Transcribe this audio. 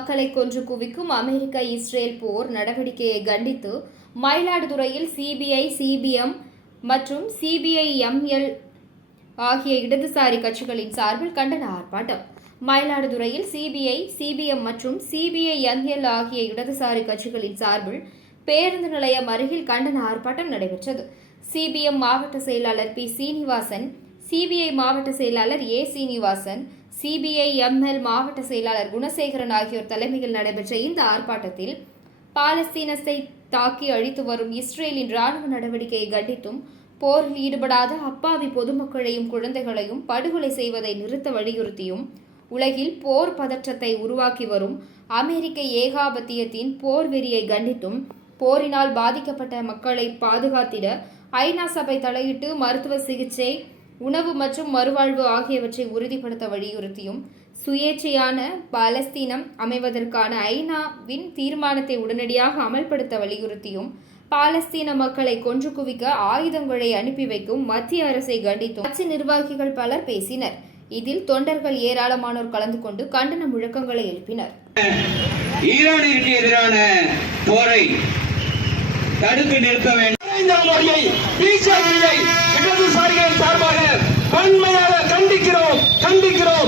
மக்களை கொன்று குவிக்கும் அமெரிக்க இஸ்ரேல் போர் நடவடிக்கையை கண்டித்து மயிலாடுதுறையில் சிபிஐ, சிபிஎம் மற்றும் சிபிஐ-எம்எல் ஆகிய இடதுசாரி கட்சிகளின் சார்பில் கண்டன ஆர்ப்பாட்டம். மயிலாடுதுறையில் சிபிஐ, சிபிஎம் மற்றும் சிபிஐ-எம்எல் ஆகிய இடதுசாரி கட்சிகளின் சார்பில் பேருந்து நிலையம் அருகில் கண்டன ஆர்ப்பாட்டம் நடைபெற்றது. சிபிஎம் மாவட்ட செயலாளர் பி. சீனிவாசன், சிபிஐ மாவட்ட செயலாளர் ஏ. சீனிவாசன், சிபிஐ-எம்எல் மாவட்ட செயலாளர் குணசேகரன் ஆகியோர் தலைமையில் நடைபெற்ற இந்த ஆர்ப்பாட்டத்தில் பாலஸ்தீனத்தை தாக்கி அழித்து வரும் இஸ்ரேலின் ராணுவ நடவடிக்கையை கண்டித்தும், போரில் ஈடுபடாத அப்பாவி பொதுமக்களையும் குழந்தைகளையும் படுகொலை செய்வதை நிறுத்த வலியுறுத்தியும், உலகில் போர் பதற்றத்தை உருவாக்கி வரும் அமெரிக்க ஏகாபத்தியத்தின் போர் வெறியை கண்டித்தும், போரினால் பாதிக்கப்பட்ட மக்களை பாதுகாத்திட ஐநா சபை தலையிட்டு மருத்துவ சிகிச்சை, உணவு மற்றும் மறுவாழ்வு ஆகியவற்றை உறுதிப்படுத்த வலியுறுத்தியும், சுயேட்சையான பாலஸ்தீனம் அமைவதற்கான ஐநாவின் தீர்மானத்தை உடனடியாக அமல்படுத்த வலியுறுத்தியும், பாலஸ்தீன மக்களை கொன்று குவிக்க ஆயுதங்களை அனுப்பி வைக்கும் மத்திய அரசை கண்டித்தும் கட்சி நிர்வாகிகள் பலர் பேசினர். இதில் தொண்டர்கள் ஏராளமானோர் கலந்து கொண்டு கண்டன முழக்கங்களை எழுப்பினர். ஈரானிற்கு எதிரான போரை தடுத்து நிறுத்த வேண்டும். இடதுசாரிகள் சார்பாக வன்மையாக